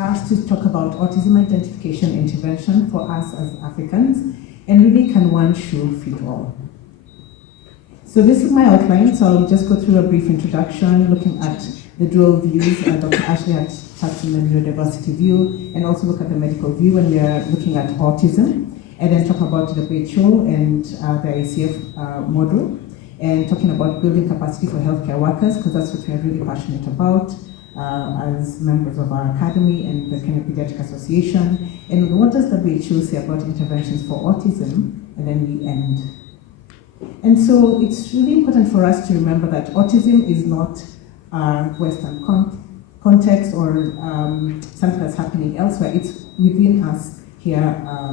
asked to talk about autism identification intervention for us as Africans, and really can one shoe fit all? So this is my outline, so I'll just go through a brief introduction, looking at the dual views. Dr. Ashley had touched on the neurodiversity view, and also look at the medical view when we are looking at autism, and then talk about the WHO and the ICF model, and talking about building capacity for healthcare workers, because that's what we are really passionate about as members of our academy and the Kenya Pediatric Association. And what does the WHO say about interventions for autism? And then we end. And so it's really important for us to remember that autism is not a Western context or something that's happening elsewhere. It's within us here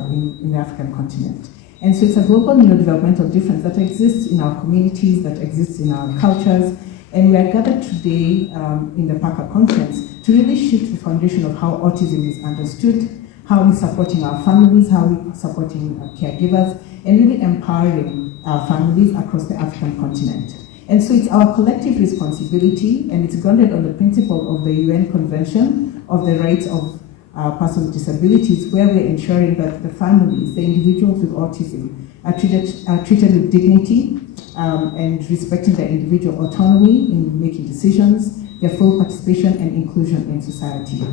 in the African continent. And so it's a global neurodevelopmental difference that exists in our communities, that exists in our cultures. And we are gathered today in the Parker Conference to really shift the foundation of how autism is understood, how we're supporting our families, how we're supporting caregivers, and really empowering our families across the African continent. And so it's our collective responsibility, and it's grounded on the principle of the UN Convention of the Rights of Persons with Disabilities, where we're ensuring that the families, the individuals with autism, are treated with dignity and respecting their individual autonomy in making decisions, their full participation and inclusion in society.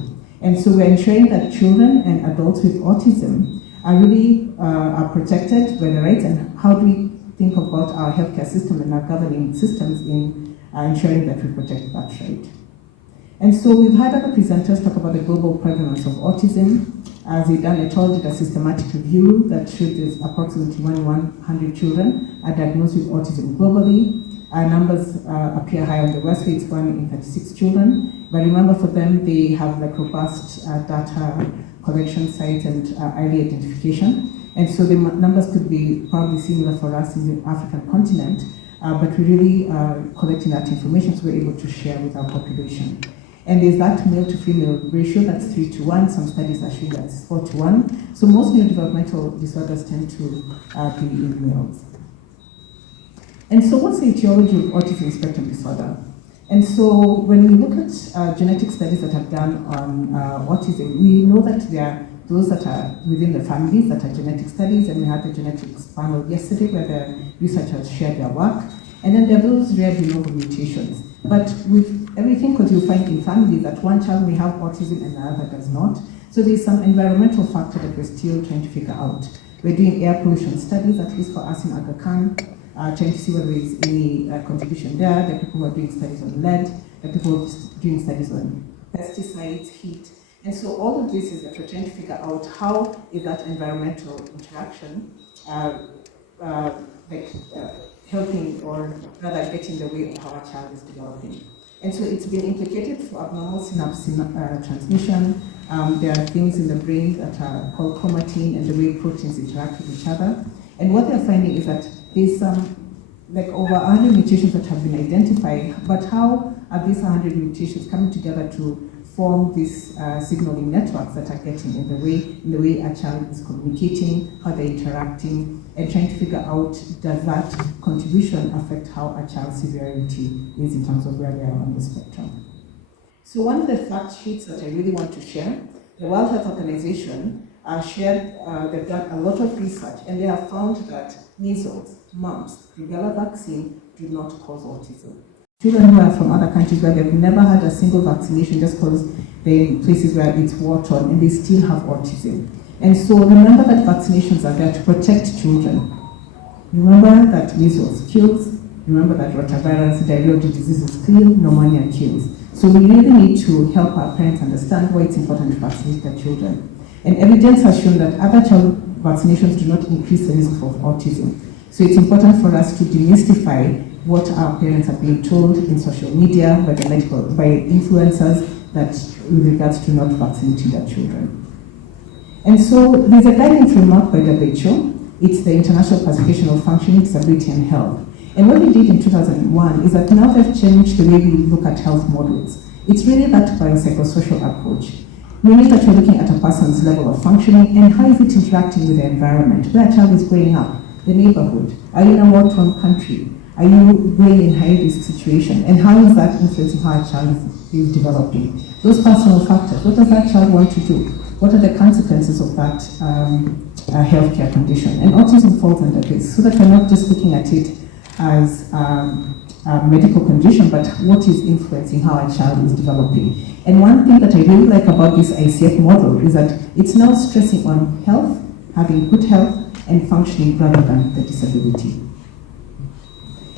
And so we're ensuring that children and adults with autism are really are protected by the rights. And how do we think about our healthcare system and our governing systems in ensuring that we protect that right? And so we've had other presenters talk about the global prevalence of autism. They've done a systematic review that showed there's approximately 100 children are diagnosed with autism globally. Our numbers appear high on the West, where it's 1 in 36 children. But remember, for them, they have like robust data collection sites and early identification. And so the numbers could be probably similar for us in the African continent, but we're really collecting that information so we're able to share with our population. And there's that male to female ratio, that's 3:1. Some studies are showing that's 4:1. So most neurodevelopmental disorders tend to be in males. And so what's the etiology of autism spectrum disorder? And so when we look at genetic studies that have done on autism, we know that there are those that are within the families that are genetic studies, and we had the genetics panel yesterday where the researchers shared their work. And then there are those rare de novo mutations. But with everything, because you find in families that one child may have autism and the other does not. So there's some environmental factor that we're still trying to figure out. We're doing air pollution studies, at least for us in Aga Khan, trying to see whether there is any contribution there. There are people who are doing studies on lead, there are people doing studies on pesticides, heat. And so all of this is that we're trying to figure out how is that environmental interaction helping or rather getting in the way of how a child is developing. And so it's been implicated for abnormal synapse transmission. There are things in the brain that are called chromatin and the way proteins interact with each other. And what they're finding is that there's some, like over 100 mutations that have been identified, but how are these 100 mutations coming together to form these signaling networks that are getting in the way a child is communicating, how they're interacting, and trying to figure out, does that contribution affect how a child's severity is in terms of where they are on the spectrum. So one of the fact sheets that I really want to share, the World Health Organization they've done a lot of research, and they have found that measles, mumps, rubella vaccine do not cause autism. Children who are from other countries where they've never had a single vaccination just because they're in places where it's war-torn and they still have autism. And so remember that vaccinations are there to protect children. Remember that measles kills, remember that rotavirus, diarrheal diseases kill, pneumonia kills. So we really need to help our parents understand why it's important to vaccinate their children. And evidence has shown that other child vaccinations do not increase the risk of autism. So it's important for us to demystify what our parents are being told in social media, by influencers, that with regards to not vaccinating their children. And so there's a guiding framework by WHO. It's the International Classification of Functioning, Disability and Health. And what we did in 2001 is that now they've changed the way we look at health models. It's really that biopsychosocial approach, meaning that we're looking at a person's level of functioning and how is it interacting with the environment, where a child is growing up, the neighborhood. Are you in a war-torn country? Are you going in high-risk situation? And how is that influencing how a child is developing? Those personal factors. What does that child want to do? What are the consequences of that healthcare condition? And autism falls under this, so that we're not just looking at it as a medical condition, but what is influencing how a child is developing. And one thing that I really like about this ICF model is that it's now stressing on health, having good health, and functioning rather than the disability.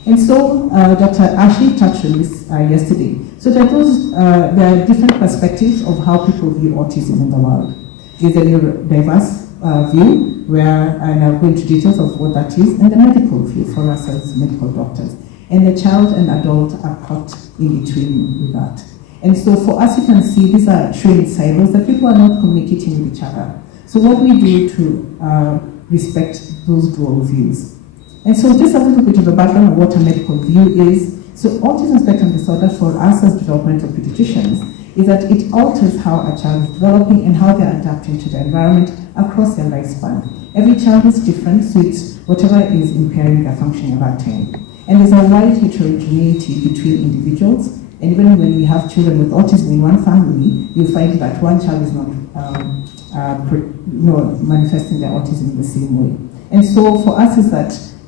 And so Dr. Ashley touched on this yesterday. So there are different perspectives of how people view autism in the world. There's a neurodiverse view, where I'll go into details of what that is, and the medical view for us as medical doctors. And the child and adult are caught in between with that. And so for us, you can see these are showing silos that people are not communicating with each other. So what do we do to respect those dual views? And so just a little bit of a background of what a medical view is. So autism spectrum disorder for us as developmental pediatricians is that it alters how a child is developing and how they're adapting to the environment across their lifespan. Every child is different, so it's whatever is impairing their functioning at that time. And there's a wide heterogeneity between individuals, and even when we have children with autism in one family, you'll find that one child is not manifesting their autism in the same way. And so for us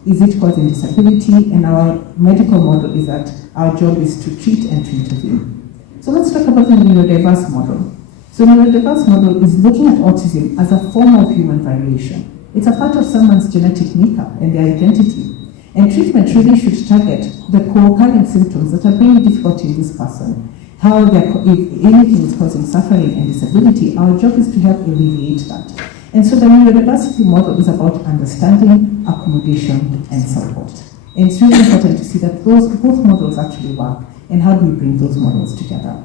is it causing disability? And our medical model is that our job is to treat and to intervene. So let's talk about the neurodiverse model. So the neurodiverse model is looking at autism as a form of human variation. It's a part of someone's genetic makeup and their identity. And treatment really should target the co-occurring symptoms that are bringing difficulty in this person. If anything is causing suffering and disability, our job is to help alleviate that. And so the neurodiversity model is about understanding, accommodation, and support. And it's really important to see that both models actually work, and how do we bring those models together.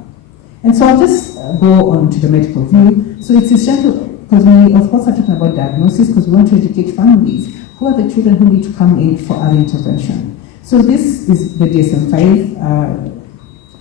And so I'll just go on to the medical view. So it's essential, because we of course are talking about diagnosis, because we want to educate families. Who are the children who need to come in for early intervention? So this is the DSM-5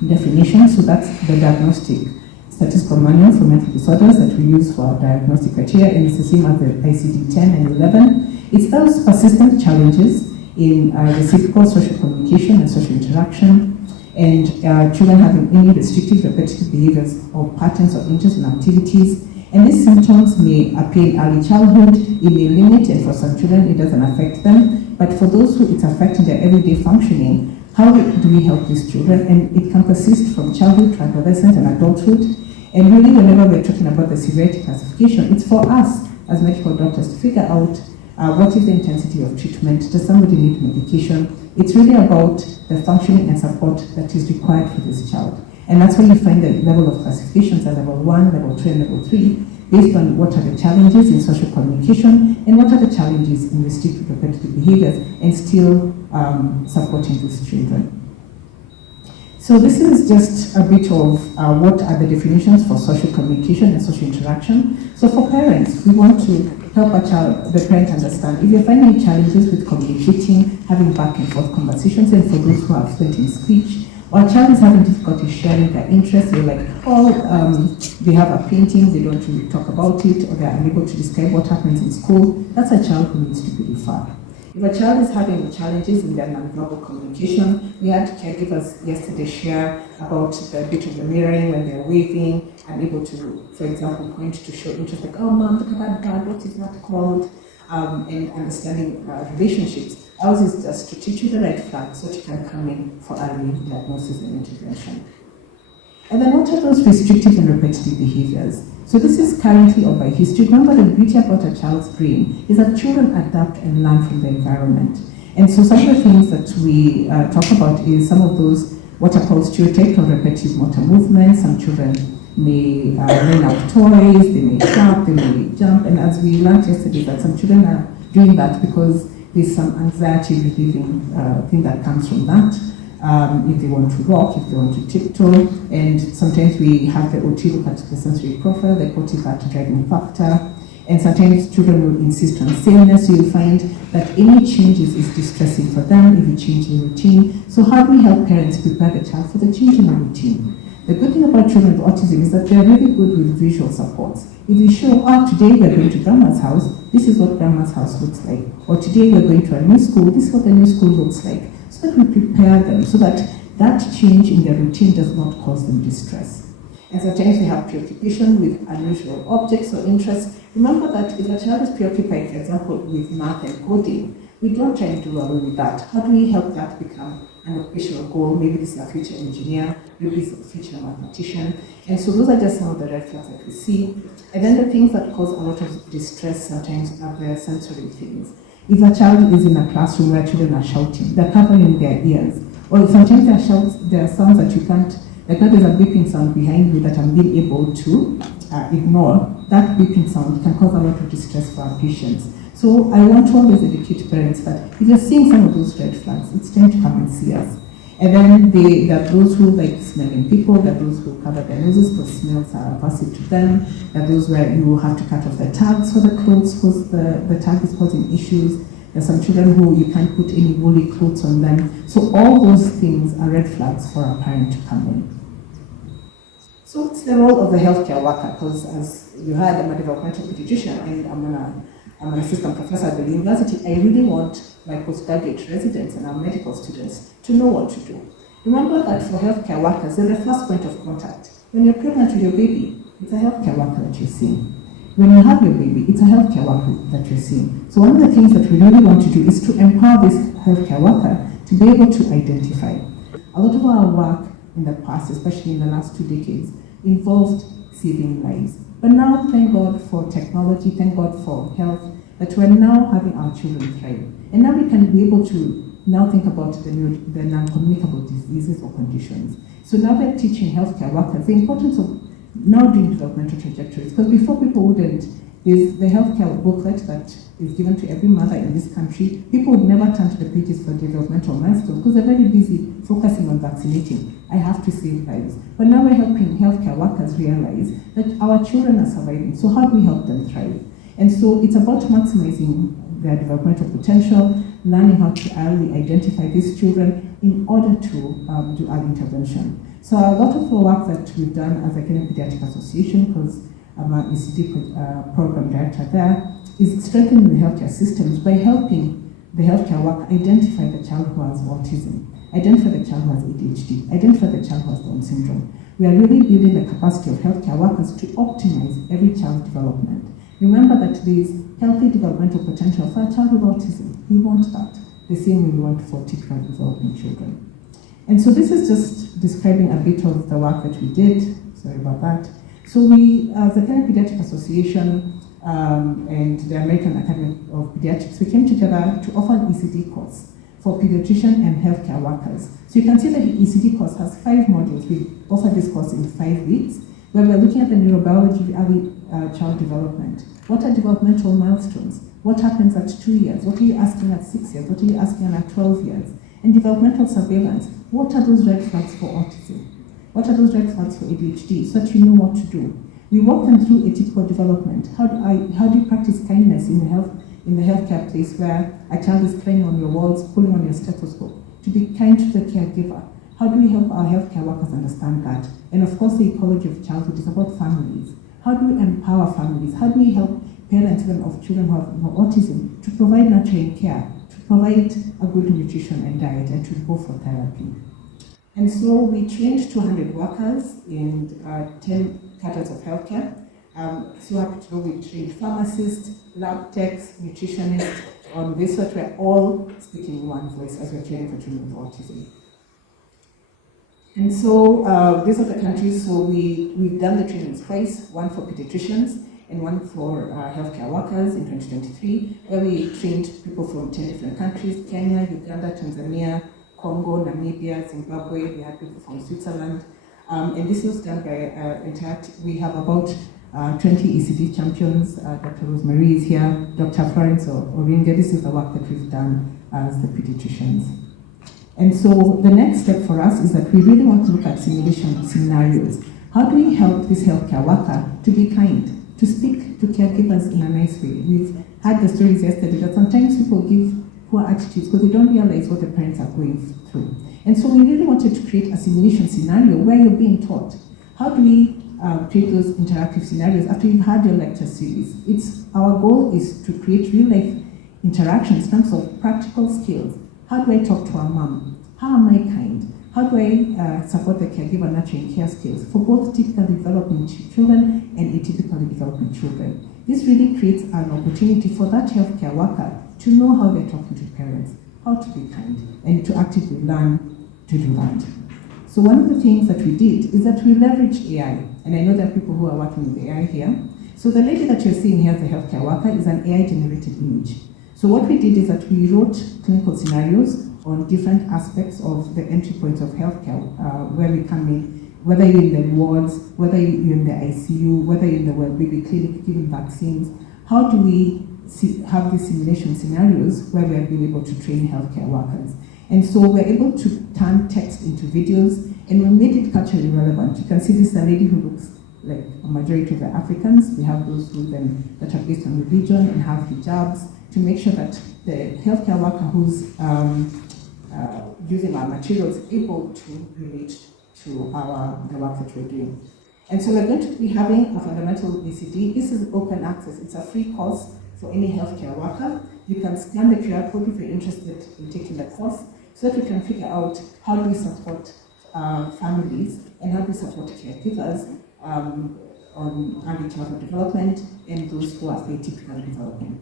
definition, so that's the diagnostic statistical manual for mental disorders that we use for our diagnostic criteria, and it's the same as the ICD-10 and 11. It's those persistent challenges in reciprocal social communication and social interaction, and children having any restrictive, repetitive behaviors or patterns of interest in activities. And these symptoms may appear in early childhood, it may limit, and for some children it doesn't affect them, but for those who it's affecting their everyday functioning, how do we help these children? And it can persist from childhood to adolescence and adulthood. And really, whenever we're talking about the severity classification, it's for us as medical doctors to figure out what is the intensity of treatment. Does somebody need medication? It's really about the functioning and support that is required for this child. And that's where you find the level of classifications at level 1, level 2, and level 3, based on what are the challenges in social communication and what are the challenges in restrictive repetitive behaviors, and still supporting these children. So this is just a bit of what are the definitions for social communication and social interaction. So for parents, we want to help the parent understand if you're finding challenges with communicating, having back and forth conversations, and for those who are fluent in speech, or a child is having difficulty sharing their interests, they're like, they have a painting, they don't really talk about it, or they're unable to describe what happens in school, that's a child who needs to be referred. If a child is having challenges in their nonverbal communication, we had caregivers yesterday share about the bit of the mirroring when they're waving, unable to, for example, point to show interest, like, oh mom, look at that bird, what is that called? And understanding relationships. Ours is just to teach you the red flags so that you can come in for early diagnosis and intervention. And then what are those restrictive and repetitive behaviors? So this is currently or by history. Remember, the beauty about a child's brain is that children adapt and learn from the environment. And so some of the things that we talk about is some of those what are called stereotyped or repetitive motor movements. Some children may learn out toys, they may clap, they may jump, and as we learned yesterday that some children are doing that because there's some anxiety relieving thing that comes from that. If they want to walk, if they want to tiptoe, and sometimes we have the OT look at the sensory profile, the cortical driving factor, and sometimes children will insist on sameness, so you'll find that any changes is distressing for them if you change the routine. So how do we help parents prepare the child for the change in the routine? The good thing about children with autism is that they're really good with visual supports. If you show, today we're going to grandma's house, this is what grandma's house looks like. Or today we're going to a new school, this is what the new school looks like. so that we prepare them, so that that change in their routine does not cause them distress. And sometimes we have preoccupation with unusual objects or interests. Remember that if a child is preoccupied, for example, with math and coding, we don't try and do away with that. How do we help that become an occupational goal? Maybe this is a future engineer, maybe this is a future mathematician. And so those are just some of the red flags that we see. And then the things that cause a lot of distress sometimes are the sensory things. If a child is in a classroom where children are shouting, they're covering their ears. Or sometimes there are sounds that you can't, like now there's a beeping sound behind me that I'm being able to ignore. That beeping sound can cause a lot of distress for our patients. So I want to always educate parents that if you're seeing some of those red flags, it's time to come and see us. And then there are those who like smelling people, there are those who cover their noses because smells are aversive to them, there are those where you have to cut off the tags for the clothes because the tag is causing issues. There's some children who you can't put any woolly clothes on them. So all those things are red flags for a parent to come in. So it's the role of the healthcare worker, because as you heard, I'm a developmental pediatrician and I'm an assistant professor at the university. I really want my postgraduate residents and our medical students to know what to do. Remember that for healthcare workers, they're the first point of contact. When you're pregnant with your baby, it's a healthcare worker that you're seeing. When you have your baby, it's a healthcare worker that you're seeing. So one of the things that we really want to do is to empower this healthcare worker to be able to identify. A lot of our work in the past, especially in the last 2 decades, involved saving lives. But now, thank God for technology, thank God for health, that we're now having our children thrive. And now we can be able to now think about the non-communicable diseases or conditions. So now we're teaching healthcare workers the importance of now doing developmental trajectories. Because before people wouldn't, there's the healthcare booklet that is given to every mother in this country. People would never turn to the pages for developmental milestones because they're very busy focusing on vaccinating. I have to save lives. But now we're helping healthcare workers realize that our children are surviving. So how do we help them thrive? And so it's about maximizing their developmental potential, learning how to early identify these children in order to do early intervention. So a lot of the work that we've done as a Kenyan Pediatric Association, because I'm an ECD program director there, is strengthening the healthcare systems by helping the healthcare worker identify the child who has autism, identify the child who has ADHD, identify the child who has Down syndrome. We are really building the capacity of healthcare workers to optimize every child's development. Remember that there is healthy developmental potential for a child with autism. We want that, the same way we want for typical developing children. And so this is just describing a bit of the work that we did. Sorry about that. So we, as the Kenyan Pediatric Association and the American Academy of Pediatrics, we came together to offer an ECD course for pediatrician and healthcare workers. So you can see that the ECD course has 5 modules. We offer this course in 5 weeks, where we're looking at the neurobiology of early child development. What are developmental milestones? What happens at 2 years? What are you asking at 6 years? What are you asking at 12 years? And developmental surveillance. What are those red flags for autism? What are those red flags for ADHD? So that you know what to do. We walk them through atypical development. How do you practice kindness in the healthcare place where a child is climbing on your walls, pulling on your stethoscope? To be kind to the caregiver. How do we help our healthcare workers understand that? And of course, the ecology of childhood is about families. How do we empower families? How do we help parents even of children who have autism to provide nurturing care, to provide a good nutrition and diet, and to go for therapy? And so we trained 200 workers in 10 cadres of healthcare. So happy to know we trained pharmacists, lab techs, nutritionists on this, so that we're all speaking in one voice as we're training for children with autism. And so these are the countries. So we've done the trainings twice, one for pediatricians and one for healthcare workers in 2023, where we trained people from 10 different countries: Kenya, Uganda, Tanzania, Congo, Namibia, Zimbabwe. We had people from Switzerland. And this was done by we have about 20 ECD champions. Dr. Rosemary is here, Dr. Florence Oringa. This is the work that we've done as the pediatricians. And so the next step for us is that we really want to look at simulation scenarios. How do we help this healthcare worker to be kind, to speak to caregivers in a nice way? We've had the stories yesterday that sometimes people give poor attitudes because they don't realize what the parents are going through. And so we really wanted to create a simulation scenario where you're being taught. How do we create those interactive scenarios after you've had your lecture series? Our goal is to create real life interactions in terms of practical skills. How do I talk to a mom? How am I kind? How do I support the caregiver nurturing care skills for both typical developing children and atypically developing children? This really creates an opportunity for that healthcare worker to know how they're talking to parents, how to be kind, and to actively learn to do that. So one of the things that we did is that we leveraged AI, and I know there are people who are working with AI here. So the lady that you're seeing here as a healthcare worker is an AI-generated image. So what we did is that we wrote clinical scenarios on different aspects of the entry points of healthcare, where we come in, whether you're in the wards, whether you're in the ICU, whether you're in the baby clinic giving vaccines. How do we have these simulation scenarios where we have been able to train healthcare workers? And so we're able to turn text into videos, and we made it culturally relevant. You can see this is a lady who looks like a majority of the Africans. We have those who then that are based on religion and have hijabs to make sure that the healthcare worker who's using our materials is able to relate to the work that we're doing. And so we're going to be having a fundamental ACD. This is open access. It's a free course for any healthcare worker. You can scan the QR code if you're interested in taking the course, so that you can figure out how do we support families and how do we support caregivers on early childhood development and those who are atypically developing.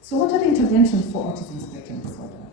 So what are the interventions for autism spectrum disorder?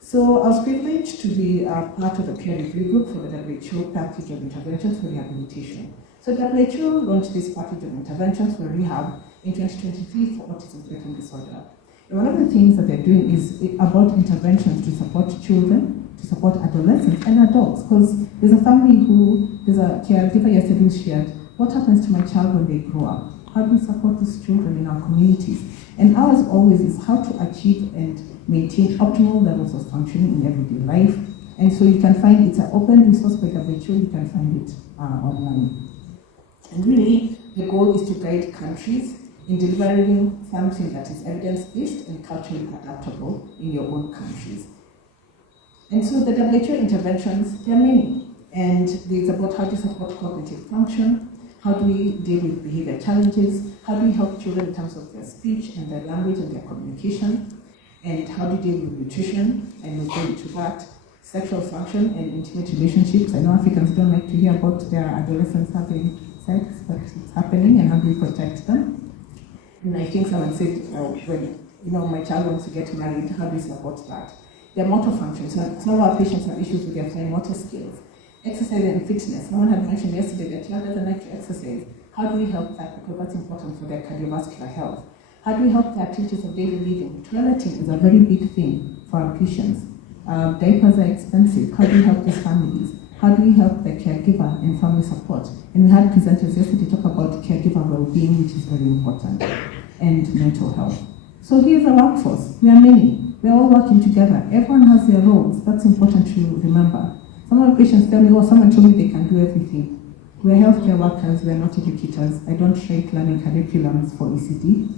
So I was privileged to be part of the peer review group for the WHO package of interventions for rehabilitation. So WHO launched this package of interventions for rehab in 2023 for autism spectrum disorder. And one of the things that they're doing is about interventions to support children, to support adolescents and adults, because there's a caregiver yesterday who shared, what happens to my child when they grow up? How do we support these children in our communities? And ours always is how to achieve and maintain optimal levels of functioning in everyday life. And so you can find it's an open resource by WHO, you can find it online. And really, the goal is to guide countries in delivering something that is evidence-based and culturally adaptable in your own countries. And so the WHO interventions, there are many. And it's about how to support cognitive function, how do we deal with behavior challenges, how do we help children in terms of their speech and their language and their communication, and how do we deal with nutrition, and we'll go into that, sexual function and intimate relationships. I know Africans don't like to hear about their adolescents having sex, but it's happening, and how do we protect them? And I think someone said, when my child wants to get married, how do we support that? Their motor functions. Some of our patients have issues with their fine motor skills. Exercise and fitness. Someone had mentioned yesterday that child doesn't like to exercise. How do we help that? Because that's important for their cardiovascular health. How do we help their activities of daily living? Toileting is a very big thing for our patients. Diapers are expensive. How do we help these families? How do we help the caregiver and family support? And we had presenters yesterday talk about caregiver well-being, which is very important, and mental health. So here's a workforce. We are many. We're all working together. Everyone has their roles. That's important to remember. Some of the patients tell me, someone told me they can do everything. We're healthcare workers, we're not educators. I don't write learning curriculums for ECD.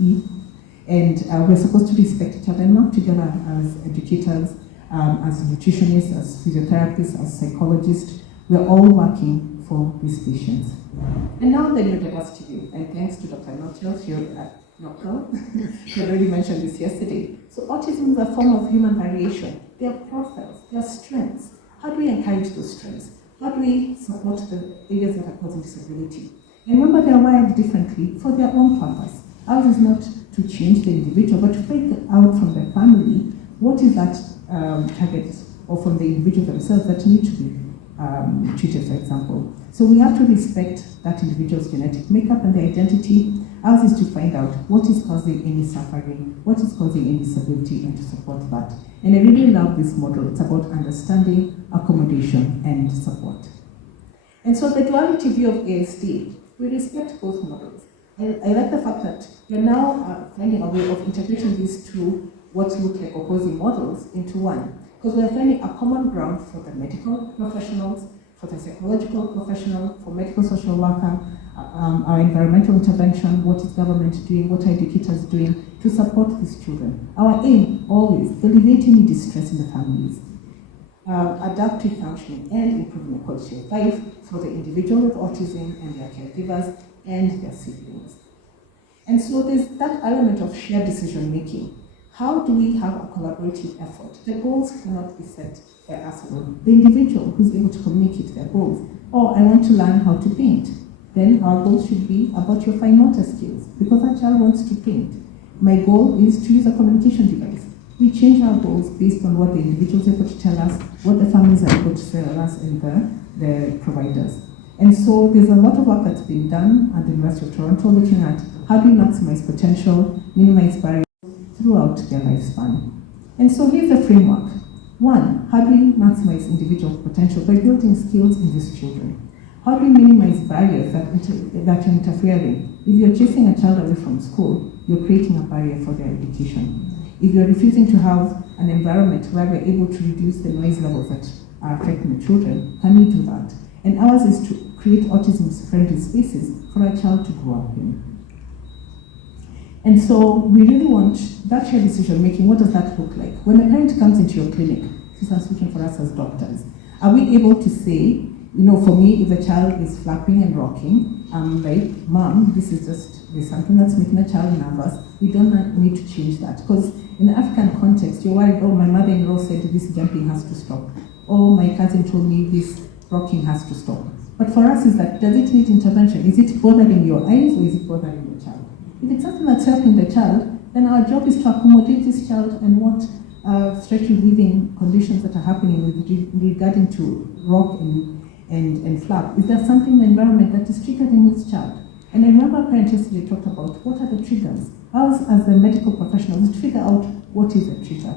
And we're supposed to respect each other and work together as educators, as nutritionists, as physiotherapists, as psychologists. We're all working for these patients. And now the neurodiversity view, and thanks to Dr. Notel, she already mentioned this yesterday. So autism is a form of human variation. There are profiles, there are strengths. How do we encourage those strengths? How do we support the areas that are causing disability? And remember, they are wired differently for their own purpose. Ours is not to change the individual, but to find out from the family what is that target, or from the individual themselves that need to be treated, for example. So we have to respect that individual's genetic makeup and their identity. Ours is to find out what is causing any suffering, what is causing any disability, and to support that. And I really love this model. It's about understanding, accommodation, and support. And so the duality view of ASD, we respect both models. And I like the fact that we're now finding a way of integrating these two, what look like opposing models, into one. Because we're finding a common ground for the medical professionals, for the psychological professional, for medical social worker, our environmental intervention, what is government doing, what are educators doing to support these children. Our aim, always, alleviating distress in the families, adaptive functioning, and improving the quality of life for the individual with autism and their caregivers and their siblings. And so there's that element of shared decision making. How do we have a collaborative effort? The goals cannot be set by us alone. The individual who's able to communicate their goals. Oh, I want to learn how to paint. Then our goal should be about your fine motor skills, because that child wants to paint. My goal is to use a communication device. We change our goals based on what the individuals are able to tell us, what the families are able to tell us, and the providers. And so there's a lot of work that's been done at the University of Toronto looking at how do we maximize potential, minimize barriers throughout their lifespan. And so here's the framework. One, how do we maximize individual potential by building skills in these children? How do we minimize barriers that are interfering? If you're chasing a child away from school, you're creating a barrier for their education. If you're refusing to have an environment where we're able to reduce the noise levels that are affecting the children, can we do that? And ours is to create autism-friendly spaces for a child to grow up in. And so we really want that shared decision-making. What does that look like? When a parent comes into your clinic, this is speaking for us as doctors, are we able to say, for me, if a child is flapping and rocking, I'm like, Mom, there's something that's making a child nervous. We don't need to change that. Because in the African context, you're worried, oh, my mother-in-law said this jumping has to stop. Oh, my cousin told me this rocking has to stop. But for us, is that, does it need intervention? Is it bothering your eyes or is it bothering your child? If it's something that's helping the child, then our job is to accommodate this child and what stretch living conditions that are happening with regarding to rock and flap. Is there something in the environment that is triggering this child? And I remember a parent yesterday talked about what are the triggers. Us as the medical professionals to figure out what is a trigger.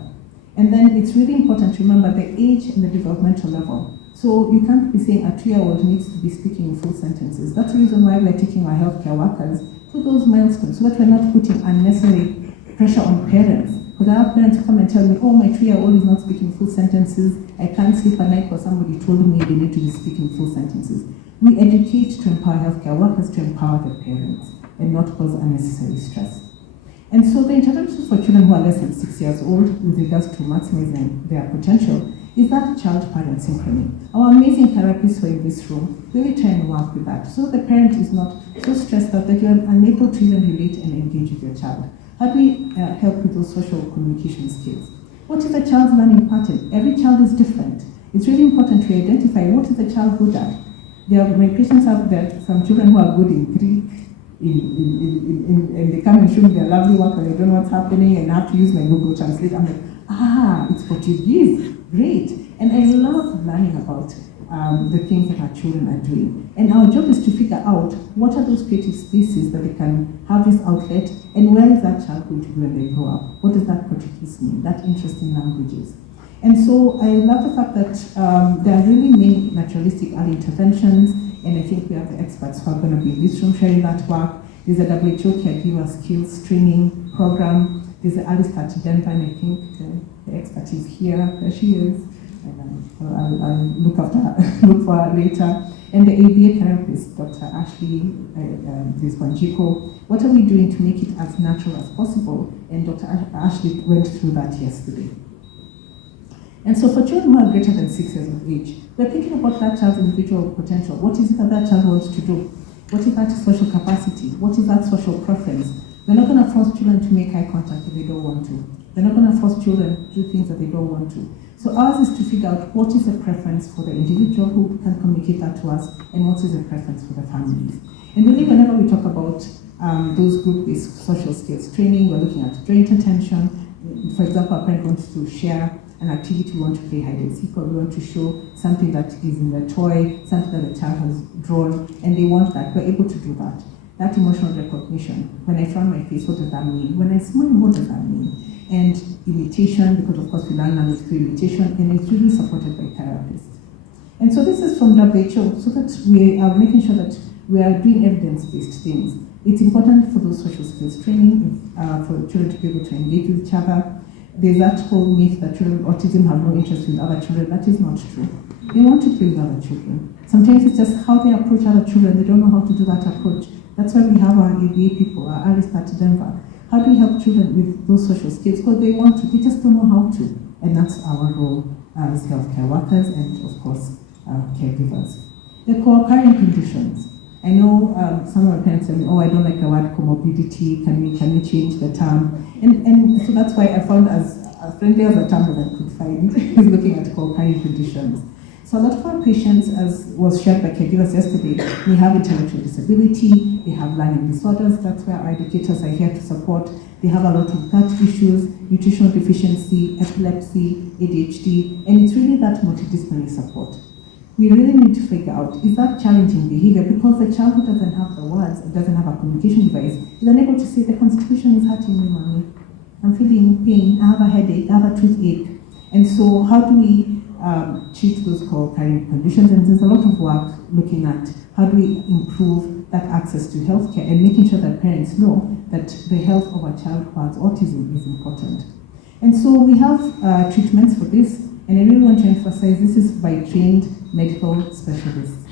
And then it's really important to remember the age and the developmental level. So you can't be saying a 2-year-old needs to be speaking in full sentences. That's the reason why we're taking our healthcare workers to those milestones, so that we're not putting unnecessary pressure on parents. Because I have parents come and tell me, oh, my 3-year-old is not speaking full sentences, I can't sleep at night because somebody told me they need to be speaking full sentences. We educate to empower healthcare workers to empower the parents and not cause unnecessary stress. And so the interventions for children who are less than 6 years old with regards to maximizing their potential is that child-parent synchrony. Our amazing therapists who are in this room really try and work with that, so the parent is not so stressed out that you're unable to even relate and engage with your child. How do we help with those social communication skills? What is a child's learning pattern? Every child is different. It's really important to identify what is the child good at. My patients have some children who are good in Greek, and they come and show me their lovely work and they don't know what's happening and I have to use my Google Translate. I'm like, it's Portuguese, great. And I love learning about the things that our children are doing. And our job is to figure out what are those creative spaces that they can have this outlet, and where is that child going to go when they grow up? What does that Portuguese mean, that interest in languages? And so I love the fact that there are really many naturalistic early interventions, and I think we have the experts who are going to be in this room sharing that work. There's a WHO caregiver skills training program. There's the Early Start to Denver, and I think the expert is here. There she is. And I'll look for her later. And the ABA therapist, Dr. Ashley, this Wanjiko. What are we doing to make it as natural as possible? And Dr. Ashley went through that yesterday. And so for children who are greater than 6 years of age, we're thinking about that child's individual potential. What is it that child wants to do? What is that social capacity? What is that social preference? We're not going to force children to make eye contact if they don't want to. We're not going to force children to do things that they don't want to. So ours is to figure out what is a preference for the individual who can communicate that to us, and what is a preference for the families. And really, whenever we talk about those group-based social skills training, we're looking at joint attention. For example, a parent wants to share an activity, we want to play hide and seek, or we want to show something that is in the toy, something that the child has drawn, and they want that. We're able to do that. That emotional recognition. When I frown my face, what does that mean? When I smile, what does that mean? And imitation, because of course we learn language through imitation, and it's really supported by therapists. And so this is from WHO, so that we are making sure that we are doing evidence-based things. It's important for those social skills training, for children to be able to engage with each other. There's that whole myth that children with autism have no interest in other children. That is not true. They want to play with other children. Sometimes it's just how they approach other children. They don't know how to do that approach. That's why we have our ABA people, our Early Start to Denver. How do we help children with those social skills? Because they want to, they just don't know how to. And that's our role as healthcare workers and, of course, caregivers. The co-occurring conditions. I know some of our parents say, oh, I don't like the word comorbidity. Can we change the term? And so that's why I found as friendly as a term that I could find is looking at co-occurring conditions. So a lot of our patients, as was shared by caregivers yesterday, we have intellectual disability, they have learning disorders, that's where our educators are here to support. They have a lot of gut issues, nutritional deficiency, epilepsy, ADHD, and it's really that multidisciplinary support. We really need to figure out, is that challenging behavior? Because the child who doesn't have the words, doesn't have a communication device, is unable to say, the constipation is hurting me, mommy. I'm feeling pain, I have a headache, I have a toothache. And so how do we treat those co-occurring conditions? And there's a lot of work looking at how do we improve that access to healthcare and making sure that parents know that the health of a child who has autism is important. And so we have treatments for this, and I really want to emphasize this is by trained medical specialists.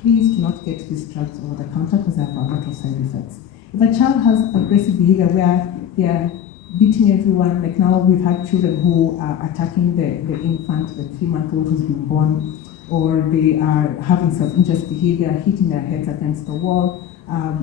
Please do not get these drugs over the counter because they have a lot of side effects. If a child has aggressive behavior where they are beating everyone, like now we've had children who are attacking the infant, the 3-month-old who's been born, or they are having self-injurious behavior, hitting their heads against the wall,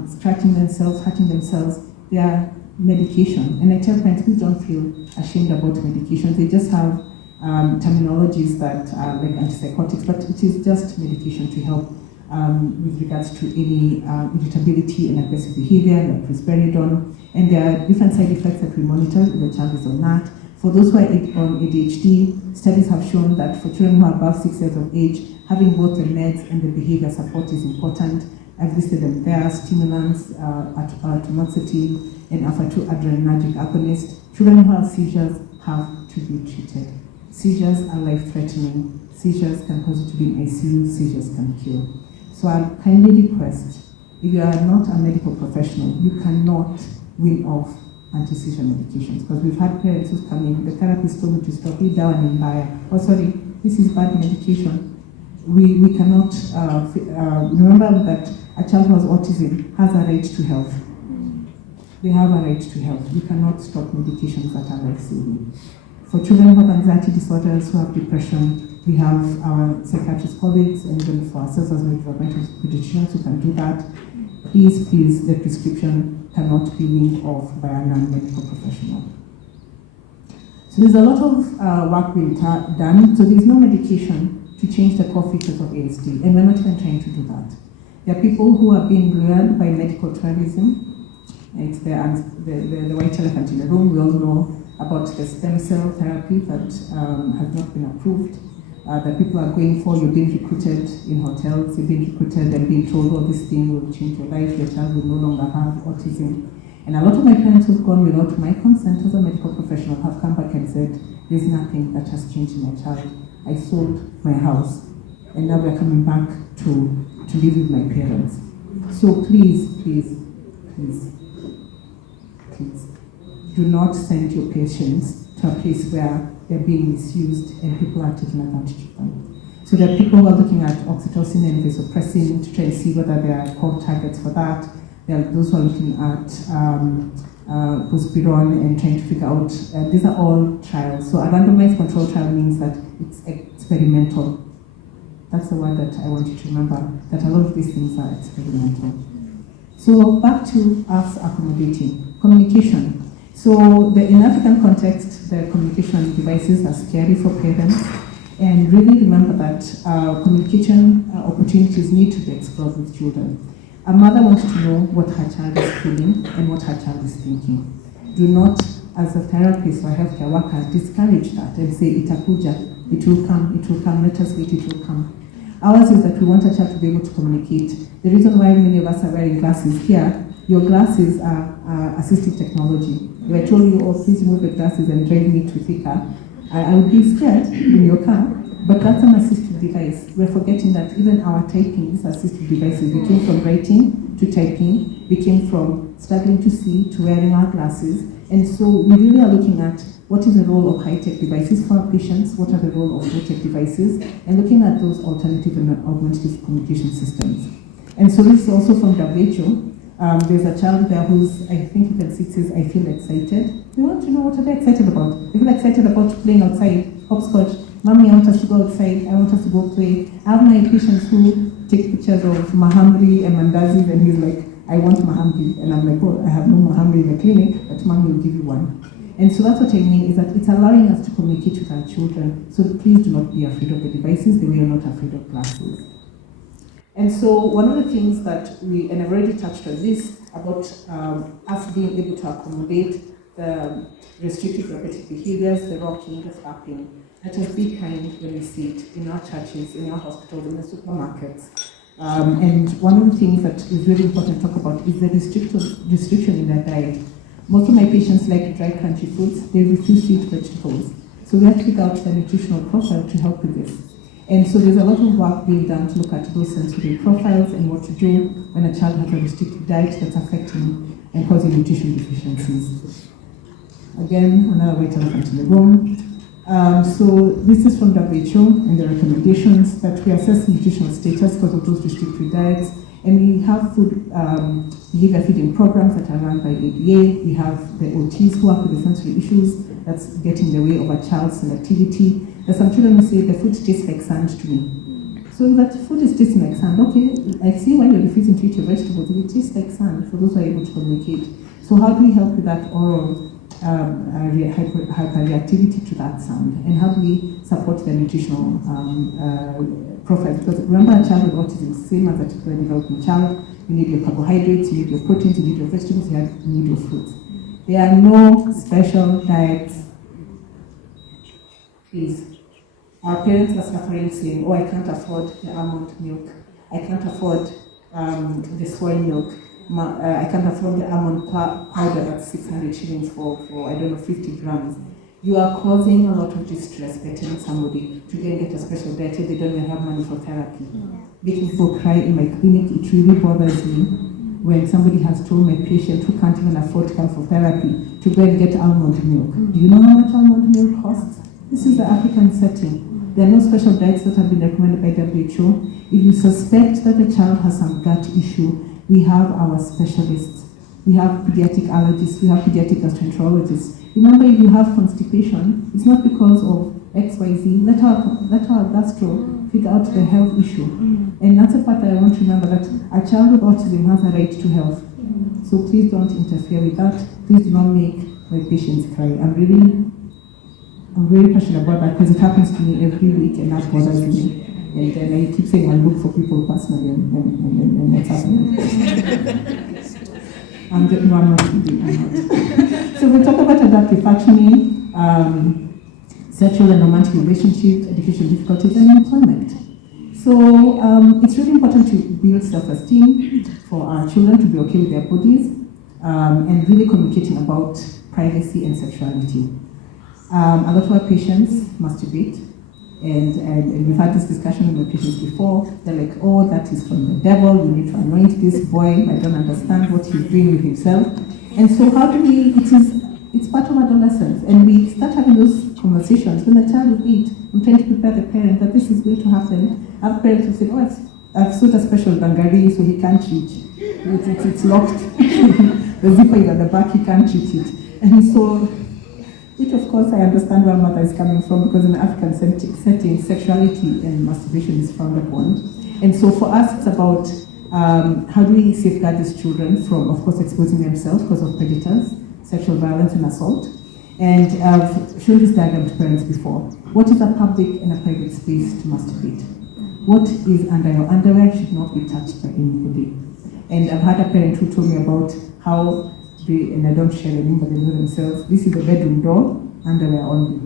scratching themselves, hurting themselves, they are medication. And I tell parents, please don't feel ashamed about medications. They just have terminologies that are like antipsychotics, but it is just medication to help with regards to any irritability and aggressive behavior, like risperidone. And there are different side effects that we monitor if the child is on that. For those who are on ADHD, studies have shown that for children who are above 6 years of age, having both the meds and the behavior support is important. I've listed them there: stimulants, atomoxetine, and alpha-2 adrenergic agonist. Children who have seizures have to be treated. Seizures are life-threatening. Seizures can cause you to be in ICU. Seizures can kill. So I kindly request, if you are not a medical professional, you cannot wean off anti-seizure medications, because we've had parents who's come in, the therapist told me to stop it down and buy. Oh, sorry, this is bad medication. We cannot remember that a child who has autism has a right to health. They have a right to health. You cannot stop medications that are life-saving. For children who have anxiety disorders, who have depression, we have our psychiatrist colleagues, and even for ourselves as developmental pediatricians who can do that. Please, the prescription cannot be weaned off by a non-medical professional. So there's a lot of work being done. So there's no medication to change the core features of ASD, and we're not even trying to do that. There are people who are being lured by medical tourism. It's the white elephant in the room. We all know about the stem cell therapy that has not been approved. That people are going for. You're being recruited in hotels, you're being recruited and being told, oh, this thing will change your life, your child will no longer have autism. And a lot of my parents who've gone without my consent as a medical professional have come back and said, there's nothing that has changed in my child. I sold my house, and now we're coming back to live with my parents. So please, do not send your patients to a place where they're being misused and people are taking advantage of them. So there are people who are looking at oxytocin and vasopressin to try and see whether there are core targets for that. There are those who are looking at buspirone and trying to figure out, these are all trials. So a randomized control trial means that it's experimental. That's the word that I want you to remember, that a lot of these things are experimental. So back to us accommodating. Communication. So in African context, the communication devices are scary for parents. And really remember that communication opportunities need to be explored with children. A mother wants to know what her child is feeling and what her child is thinking. Do not, as a therapist or healthcare worker, discourage that and say, itakuja, it will come, let us wait, it will come. Ours is that we want a child to be able to communicate. The reason why many of us are wearing glasses here, your glasses are assistive technology. If I told you, oh, please remove the glasses and drive me to Thika, I would be scared in your car, but that's an assistive device. We're forgetting that even our typing, these assistive devices, we came from writing to typing, we came from struggling to see to wearing our glasses, and so we really are looking at what is the role of high-tech devices for our patients, what are the role of low-tech devices, and looking at those alternative and augmentative communication systems. And so this is also from WHO. There's a child there who's, I think you can see, it says, I feel excited. We want to know what are they excited about. They feel excited about playing outside, hopscotch. Mommy, I want us to go outside. I want us to go play. I have my patients who take pictures of mahamri and mandazis, and he's like, I want mahamri. And I'm like, oh, I have no mahamri in the clinic, but mommy will give you one. And so that's what I mean, is that it's allowing us to communicate with our children. So please do not be afraid of the devices the way you're not afraid of glasses. And so one of the things that and I've already touched on this, about us being able to accommodate the restrictive repetitive behaviors, the rocking, the flapping. Let us be kind when we see it in our churches, in our hospitals, in the supermarkets. And one of the things that is really important to talk about is the restriction in their diet. Most of my patients like dry, crunchy foods. They refuse to eat vegetables. So we have to figure out the nutritional profile to help with this. And so there's a lot of work being done to look at those sensory profiles and what to do when a child has a restricted diet that's affecting and causing nutrition deficiencies. Again, another way to look into the room. So this is from WHO and the recommendations that we assess nutritional status because of those restricted diets. And we have food behavior feeding programs that are run by ADA. We have the OTs who work with the sensory issues that's getting in the way of a child's selectivity. There's some children who say the food tastes like sand to me. So if that food is tasting like sand, okay, I see why you're refusing to eat your vegetables. If it tastes like sand, for those who are able to communicate. So how do we help with that oral hyperreactivity to that sound? And how do we support the nutritional profile? Because remember, a child with autism is the same as a typical developing child. You need your carbohydrates, you need your proteins, you need your vegetables, you need your fruits. There are no special diets. Please. Our parents are suffering saying, oh, I can't afford the almond milk. I can't afford the soy milk. I can't afford the almond powder that's 600 shillings for, I don't know, 50 grams. You are causing a lot of distress by telling somebody to go and get a special diet if they don't even have money for therapy. Making people cry in my clinic, it really bothers me when somebody has told my patient who can't even afford to come for therapy to go and get almond milk. Do you know how much almond milk costs? This is the African setting. There are no special diets that have been recommended by WHO. If you suspect that the child has some gut issue, we have our specialists. We have pediatric allergists, we have pediatric gastroenterologists. Remember, if you have constipation, it's not because of XYZ. Let our gastro figure out the health issue. And that's a part that I want to remember, that a child with autism has a right to health. So please don't interfere with that. Please do not make my patients cry. I'm very passionate about that because it happens to me every week and that bothers me. And then I keep saying I look for people personally and what's happening. I'm not kidding. So we talk about adaptive functioning, sexual and romantic relationships, educational difficulties, and employment. So it's really important to build self-esteem for our children to be okay with their bodies and really communicating about privacy and sexuality. A lot of our patients masturbate, and we've had this discussion with my patients before. They're like, oh, that is from the devil, we need to anoint this boy, I don't understand what he's doing with himself. And so how do we, it's part of adolescence, and we start having those conversations when the child is 8. I'm trying to prepare the parent that this is going to happen. I have parents who say, oh, I've sewed a special dangari so he can't cheat. It's locked. The zipper is at the back, he can't cheat it. And so, which of course I understand where mother is coming from, because in the African setting, sexuality and masturbation is frowned upon. And so for us, it's about how do we safeguard these children from, of course, exposing themselves because of predators, sexual violence and assault. And I've shown this diagram to parents before. What is a public and a private space to masturbate? What is under your underwear should not be touched by anybody. And I've had a parent who told me about how and I don't share the name, but they know themselves, this is the bedroom door, underwear only.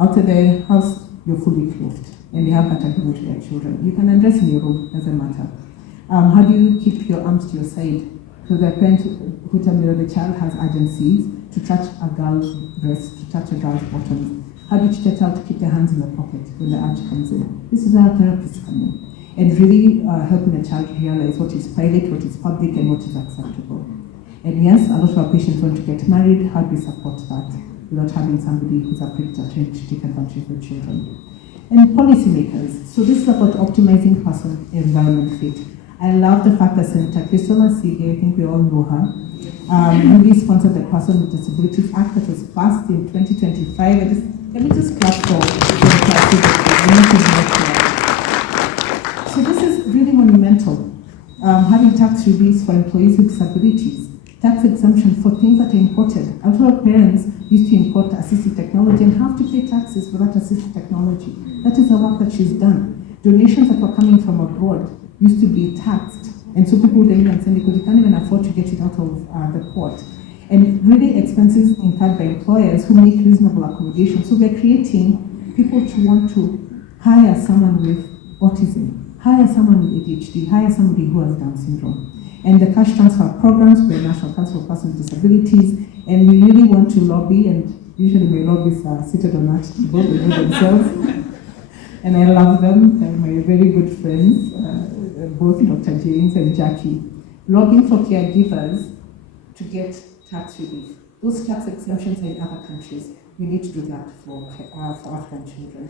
Outside the house, you're fully clothed. And they have that agreement with their children. You can undress in your room, doesn't matter. How do you keep your arms to your side? So there are parents who tell me that the child has agencies to touch a girl's breast, to touch a girl's bottom. How do you teach a child to keep their hands in their pocket when the urge comes in? This is where therapists come in. And really helping the child realize what is private, what is public, and what is acceptable. And yes, a lot of our patients want to get married. How do we support that without having somebody who's a predator trying to take advantage of the children? And policymakers. So this is about optimizing person environment fit. I love the fact that Senator Christopher Sige, I think we all know her, really sponsored the Person with Disabilities Act that was passed in 2025. Let me just clap for So this is really monumental. Having tax reliefs for employees with disabilities. tax exemption for things that are imported. A lot of parents used to import assistive technology and have to pay taxes for that assistive technology. That is the work that she's done. Donations that were coming from abroad used to be taxed, and so people didn't even send it because you can't even afford to get it out of the port. And really expenses incurred by employers who make reasonable accommodation. So we're creating people to want to hire someone with autism, hire someone with ADHD, hire somebody who has Down syndrome. And the cash transfer programs, we're National Council for Persons with Disabilities, and we really want to lobby, and usually my lobbies are seated on that both they know themselves. And I love them, they're my very good friends, both Dr. James and Jackie, lobbying for caregivers to get tax relief. Those tax exemptions are in other countries. We need to do that for African children.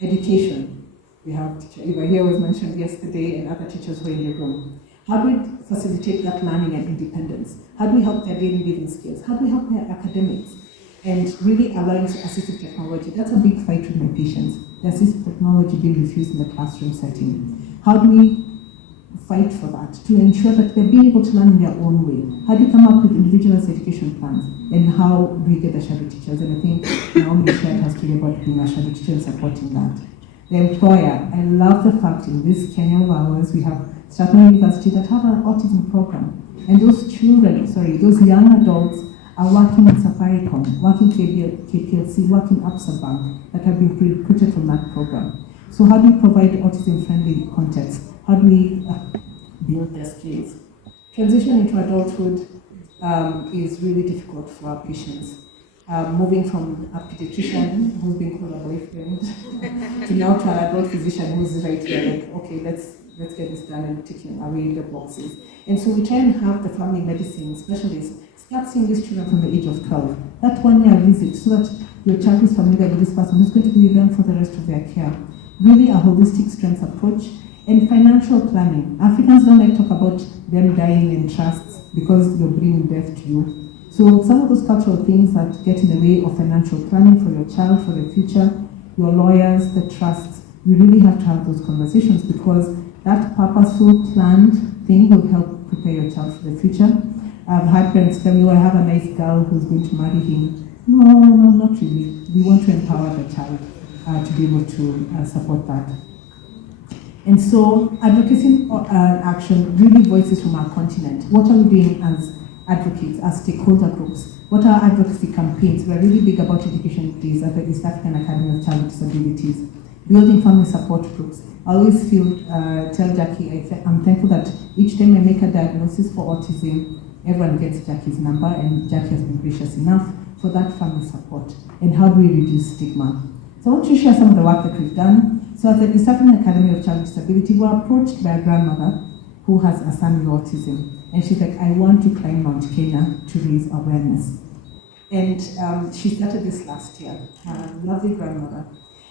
Education. We have teacher Eva here was mentioned yesterday, and other teachers who are in the room. How do we facilitate that learning and independence? How do we help their daily living skills? How do we help their academics? And really allowing assistive technology. That's a big fight with my patients. The assistive technology being refused in the classroom setting. How do we fight for that to ensure that they're being able to learn in their own way? How do you come up with individualized education plans? And how do we get the shadow teachers? And I think Naomi shared her story about being a shadow teacher and supporting that. The employer, I love the fact in this Kenya of ours, we have Strathmore University that have an autism program. And those children, those young adults are working in Safaricom, working KPLC, working Absa Bank, that have been recruited from that program. So how do we provide autism-friendly context? How do we build their skills? Transition into adulthood is really difficult for our patients. Moving from a pediatrician who's been called a boyfriend to now to an adult physician who's right there, like, okay, let's get this done, and taking away the boxes. And so we try and have the family medicine specialists start seeing these children from the age of 12. That 1 year visit, so that your child is familiar with this person who's going to be with them for the rest of their care. Really a holistic strengths approach. And financial planning. Africans don't like to talk about them dying in trusts because you're bringing death to you. So some of those cultural things that get in the way of financial planning for your child, for the future, your lawyers, the trusts, we really have to have those conversations, because that purposeful, planned thing will help prepare your child for the future. I've had parents tell me, I have a nice girl who's going to marry him. No, not really. We want to empower the child to be able to support that. And so advocacy action really voices from our continent. What are we doing as advocates, as stakeholder groups? What are advocacy campaigns? We're really big about education days at the East African Academy of Child with Disabilities. Building family support groups. I always tell Jackie, I'm thankful that each time I make a diagnosis for autism, everyone gets Jackie's number, and Jackie has been gracious enough for that family support. And how do we reduce stigma? So I want to share some of the work that we've done. So at the East African Academy of Child with Disability, we were approached by a grandmother who has a son with autism. And she's like, I want to climb Mount Kenya to raise awareness. And she started this last year, lovely grandmother.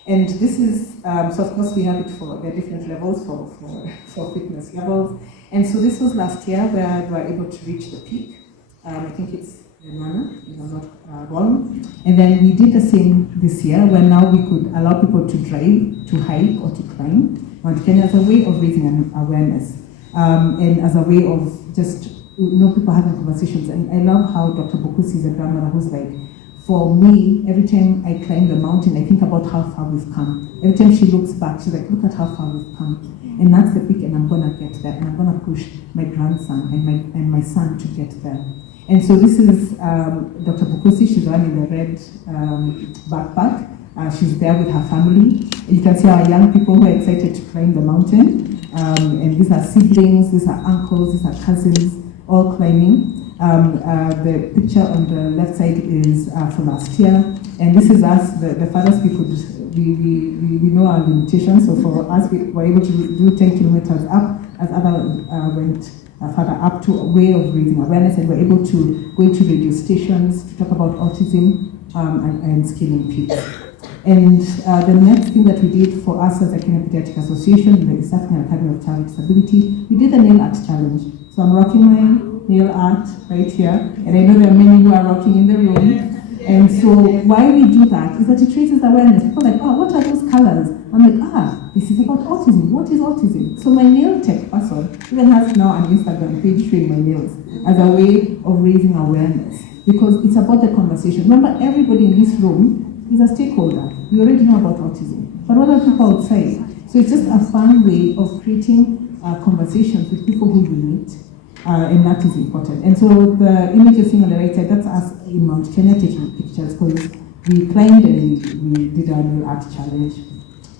And this is, so of course we have it there are different levels for fitness levels. And so this was last year where we were able to reach the peak. I think it's Nana, if I'm not wrong. And then we did the same this year, where now we could allow people to drive, to hike, or to climb Mount Kenya as a way of raising an awareness. And as a way of just, people having conversations. And I love how Dr. Bokusi is a grandmother who's like, for me, every time I climb the mountain, I think about how far we've come. Every time she looks back, she's like, look at how far we've come. And that's the peak, and I'm gonna get there. And I'm gonna push my grandson and my son to get there. And so this is Dr. Bokusi. She's the one in the red backpack. She's there with her family. You can see our young people who are excited to climb the mountain. And these are siblings, these are uncles, these are cousins, all climbing. The picture on the left side is from last year. And this is us, the farthest we know our limitations. So for us, we were able to do 10 kilometers up, as others went further up, to a way of raising awareness, and we're able to go into radio stations to talk about autism and scaling peaks. And the next thing that we did for us as a Kenya Pediatric Association in the East African Academy of Child with Disability, we did a nail art challenge. So I'm rocking my nail art right here, and I know there are many who are rocking in the room. And so why we do that is that it raises awareness. People are like, oh, what are those colors? I'm like, this is about autism. What is autism? So my nail tech person even has now an Instagram page showing my nails as a way of raising awareness, because it's about the conversation. Remember, everybody in this room is a stakeholder. You already know about autism, but what are people outside? So it's just a fun way of creating conversations with people who you meet, and that is important. And so the image you're seeing on the right side, that's us in Mount Kenya taking pictures, because we climbed and we did our little art challenge.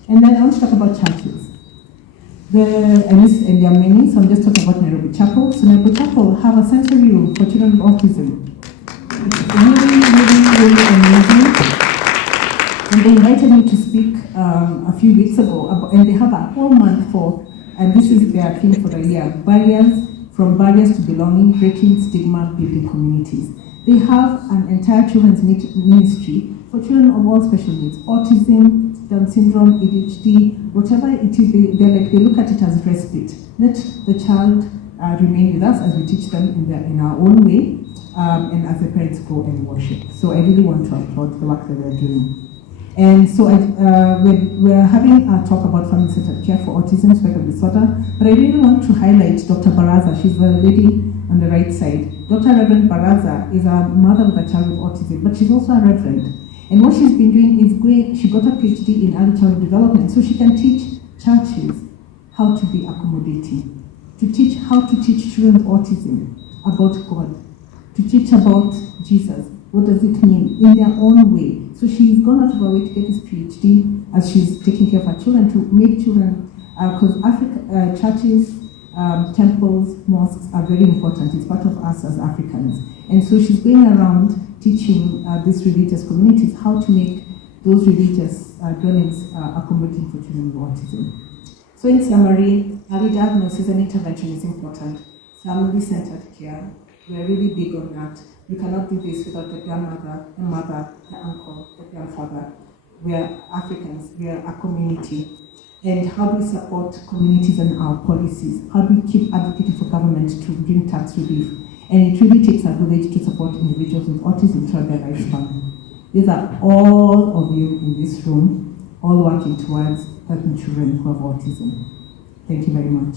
And then I want to talk about churches. And there are many, so I'm just talking about Nairobi Chapel. So Nairobi Chapel have a sensory room for children with autism. It's really amazing. And they invited me to speak a few weeks ago, and they have a whole month for, and this is their theme for the year, from barriers to belonging, breaking stigma, building communities. They have an entire children's ministry for children of all special needs, autism, Down syndrome, ADHD, whatever it is, they look at it as respite. Let the child remain with us as we teach them in our own way, and as the parents go and worship. So I really want to applaud the work that they're doing. And so we're having a talk about family-centered care for autism spectrum disorder, but I really want to highlight Dr. Baraza. She's the lady on the right side. Dr. Reverend Baraza is a mother with a child with autism, but she's also a reverend. And what she's been doing is she got a PhD in early childhood development, so she can teach churches how to be accommodating, how to teach children with autism about God, to teach about Jesus. What does it mean in their own way? So she's gone out of her way to get this PhD as she's taking care of her children, to make children, because churches, temples, mosques are very important. It's part of us as Africans. And so she's going around teaching these religious communities how to make those religious dwellings accommodating for children with autism. So in summary, early diagnosis and intervention is important. Family-centered care, we're really big on that. We cannot do this without the grandmother, the mother, the uncle, the grandfather. We are Africans, we are a community. And how do we support communities and our policies? How do we keep advocating for government to bring tax relief? And it really takes a village to support individuals with autism throughout their lifespan. These are all of you in this room, all working towards helping children who have autism. Thank you very much.